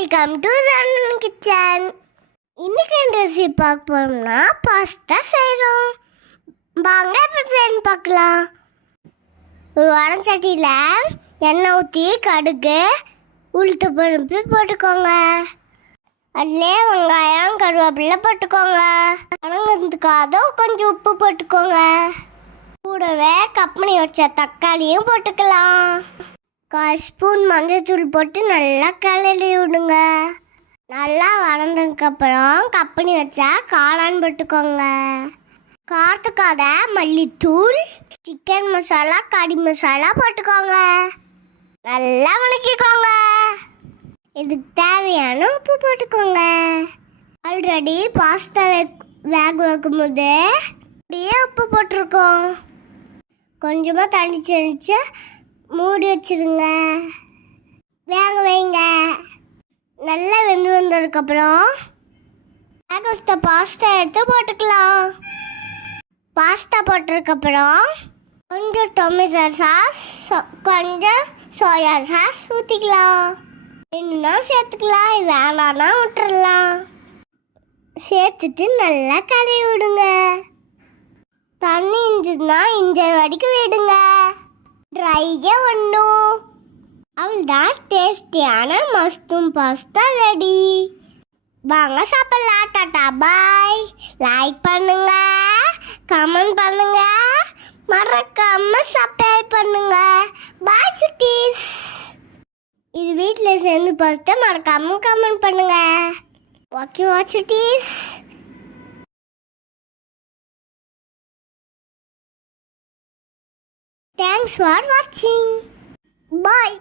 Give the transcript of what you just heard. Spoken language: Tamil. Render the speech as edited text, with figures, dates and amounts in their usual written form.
Welcome to run kitchen. இன்னைக்கு ரெசிபி பார்க்க போறோம்னா பாஸ்தா செய்கிறோம். வாங்க இப்போ செய்யணும் பார்க்கலாம். ஒரு வடம் சட்டியில் எண்ணெய் ஊற்றி கடுகு உளுத்த பருப்பு போட்டுக்கோங்க. அதிலே வெங்காயம் கருவேப்பிலை போட்டுக்கோங்க. வணங்கிறதுக்காக கொஞ்சம் உப்பு போட்டுக்கோங்க. கூடவே கட் பண்ணி வச்ச தக்காளியும் போட்டுக்கலாம். 1 ஸ்பூன் மஞ்சள்தூள் போட்டு நல்லா கிளறி விடுங்க. நல்லா வளர்ந்ததுக்கப்புறம் கட் பண்ணி வச்சா காளான் போட்டுக்கோங்க. காரத்துக்காக மல்லித்தூள், சிக்கன் மசாலா, கறி மசாலா போட்டுக்கோங்க. நல்லா வணக்கிக்கோங்க. இதுக்கு தேவையான உப்பு போட்டுக்கோங்க. ஆல்ரெடி பாஸ்தா வேக வைக்கும் போது அப்படியே உப்பு போட்டிருக்கோம். கொஞ்சமாக தண்ணி தெளிச்சு மூடி வச்சிருங்க. வேக வைங்க. நல்லா வெந்து வந்ததுக்கப்புறம் வேக வச்ச பாஸ்தா எடுத்து போட்டுக்கலாம். பாஸ்தா போட்டதுக்கப்புறம் கொஞ்சம் டொமேட்டோ சாஸ், கொஞ்சம் சோயா சாஸ் ஊற்றிக்கலாம். வேணும்னா சேர்த்துக்கலாம், வேணான்னா விட்டுறலாம். சேர்த்துட்டு நல்லா கழுவி விடுங்க. தண்ணி இருந்துச்சுன்னா இஞ்ச வடிக்க விடுங்க. ட்ரையே ஒன்றும் அவ்வளோதான். டேஸ்டியான மஸ்ரூம் பாஸ்தா ரெடி. வாங்க சாப்பிடலாம். டாடா பாய். லைக் பண்ணுங்க, கமெண்ட் பண்ணுங்க, மறக்காம சப்ஸ்கிரைப் பண்ணுங்க. பாய் சுட்டீஸ். இது வீட்டில் சேர்ந்து பாஸ்தா மறக்காம கமெண்ட் பண்ணுங்க. Okay Chutties. Thanks for watching. Bye.